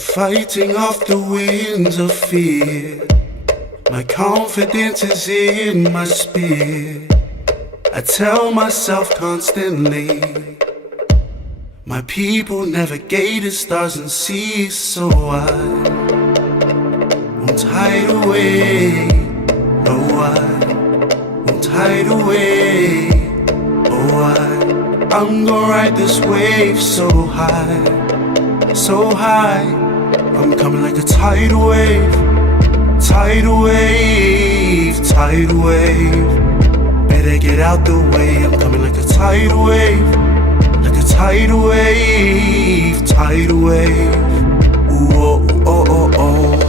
Fighting off the winds of fear. My confidence is in my spirit. I tell myself constantly, my people navigated stars and seas, so I won't hide away. No, I won't hide away. Oh, I'm gonna ride this wave so high, so high. I'm coming like a tidal wave, tidal wave, tidal wave. Better get out the way. I'm coming like a tidal wave, like a tidal wave, tidal wave. Ooh, oh, oh, oh, oh.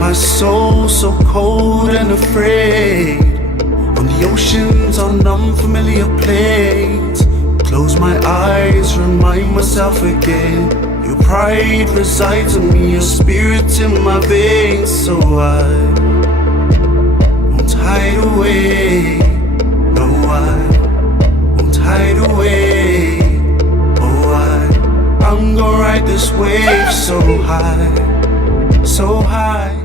My soul's so cold and afraid, on the oceans on unfamiliar plains. Close my eyes, remind myself again, your pride resides in me, your spirit's in my veins. So I won't hide away. No, I won't hide away. Oh, I'm gonna ride this wave so high, so high.